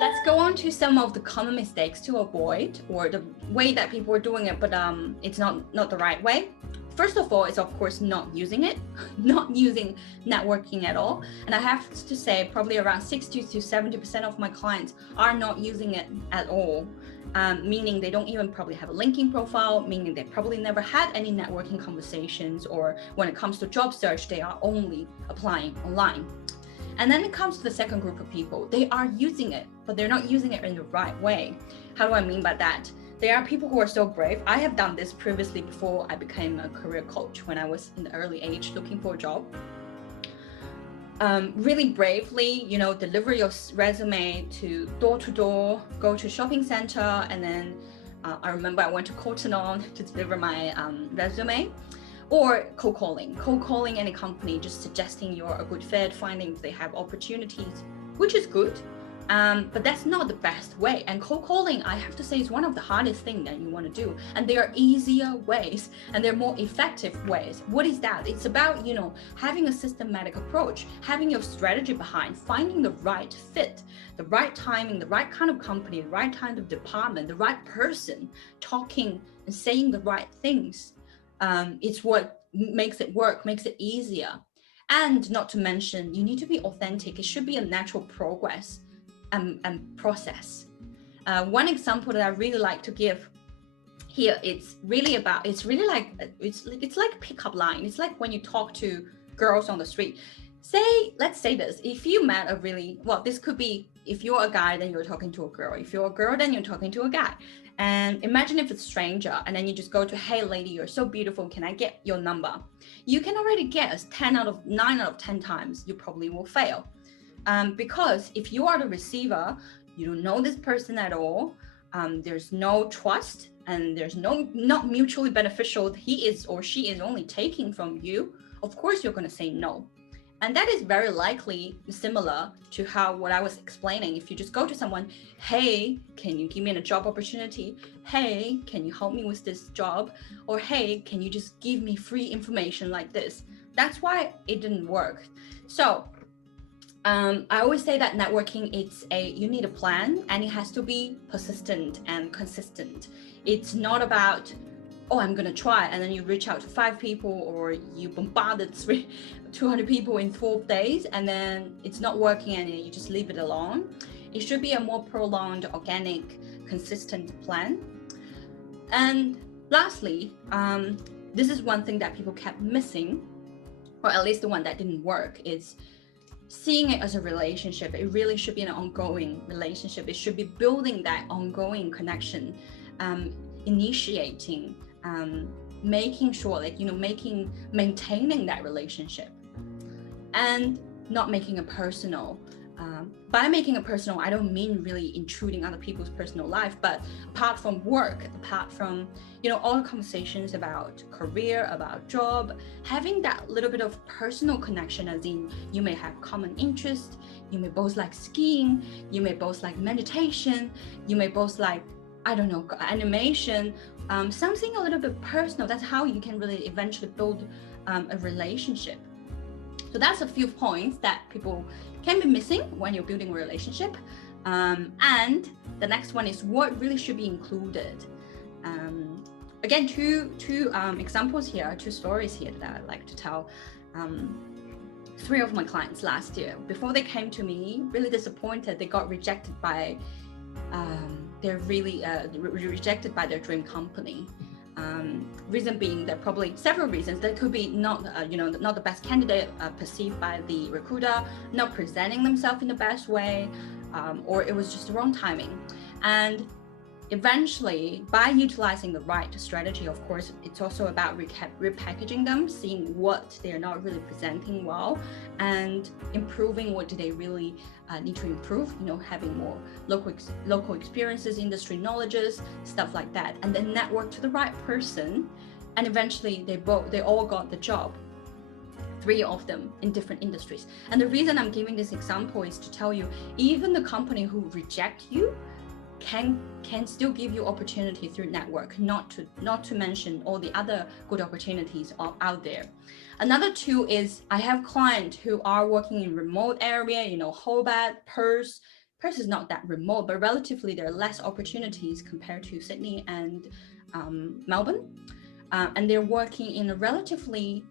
Let's go on to some of the common mistakes to avoid, or the way that people are doing it, but it's not the right way. First of all, it's of course not using it, not using networking at all. And I have to say, probably around 60 to 70% of my clients are not using it at all. Meaning they don't even probably have a LinkedIn profile, meaning they probably never had any networking conversations, or when it comes to job search, they are only applying online. And then it comes to the second group of people. They are using it, but they're not using it in the right way. How do I mean by that? There are people who are so brave. I have done this previously before I became a career coach when I was in the early age looking for a job. Really bravely, deliver your resume to door, go to shopping center, and then I remember I went to Cotton On to deliver my resume. Or cold calling any company, just suggesting you're a good fit, finding if they have opportunities, which is good. But that's not the best way. And cold calling, I have to say, is one of the hardest things that you want to do. And there are easier ways and there are more effective ways. What is that? It's about, having a systematic approach, having your strategy behind, finding the right fit, the right timing, the right kind of company, the right kind of department, the right person, talking and saying the right things. It's what makes it work, makes it easier. And not to mention, you need to be authentic. It should be a natural progress and process. One example that I really like to give here, it's like a pickup line. It's like when you talk to girls on the street. Let's say this, if you met this could be, if you're a guy, then you're talking to a girl. If you're a girl, then you're talking to a guy. And imagine if it's a stranger, and then you just go to, hey lady, you're so beautiful, can I get your number? You can already guess 9 out of 10 times you probably will fail. Because if you are the receiver, you don't know this person at all, there's no trust, and there's not mutually beneficial, he is or she is only taking from you, of course you're going to say no. And that is very likely similar to what I was explaining. If you just go to someone, hey, can you give me a job opportunity? Hey, can you help me with this job? Or hey, can you just give me free information like this? That's why it didn't work. So I always say that networking, you need a plan, and it has to be persistent and consistent. It's not about, oh, I'm going to try, and then you reach out to 5 people, or you bombarded 200 people in 12 days, and then it's not working and you just leave it alone. It should be a more prolonged, organic, consistent plan. And lastly, this is one thing that people kept missing, or at least the one that didn't work, is seeing it as a relationship. It really should be an ongoing relationship. It should be building that ongoing connection, initiating, making sure maintaining that relationship, and not making it personal. By making it personal, I don't mean really intruding other people's personal life, but apart from work, apart from all the conversations about career, about job, having that little bit of personal connection, as in you may have common interest, you may both like skiing, you may both like meditation, you may both like, I don't know, animation, something a little bit personal. That's how you can really eventually build a relationship. So that's a few points that people can be missing when you're building a relationship. And the next one is what really should be included. Again, two examples here, 2 stories here that I'd like to tell. 3 of my clients last year, before they came to me, really disappointed, they got rejected by they're really rejected by their dream company. Reason being, there are probably several reasons. There could be not the best candidate perceived by the recruiter, not presenting themselves in the best way, or it was just the wrong timing. And eventually, by utilizing the right strategy, of course, it's also about repackaging them, seeing what they're not really presenting well, and improving what do they really need to improve, having more local experiences, industry knowledges, stuff like that, and then network to the right person. And eventually they all got the job, 3 of them in different industries. And the reason I'm giving this example is to tell you, even the company who reject you can still give you opportunity through network, not to mention all the other good opportunities out there. Another two is I have clients who are working in remote area, Hobart, Perth. Perth is not that remote, but relatively there are less opportunities compared to Sydney and Melbourne. And they're working in a relatively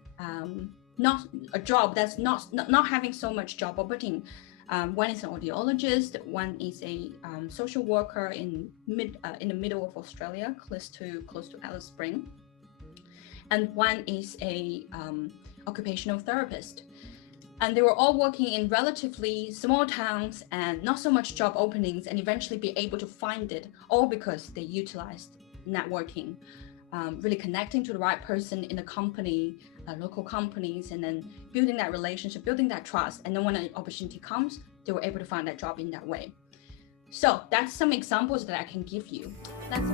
not a job that's not having so much job opening. One is an audiologist, one is a social worker in the middle of Australia, close to Alice Springs, and one is a occupational therapist. And they were all working in relatively small towns and not so much job openings, and eventually be able to find it, all because they utilized networking, really connecting to the right person in the company, local companies, and then building that relationship, building that trust. And then when an opportunity comes, they were able to find that job in that way. So that's some examples that I can give you. That's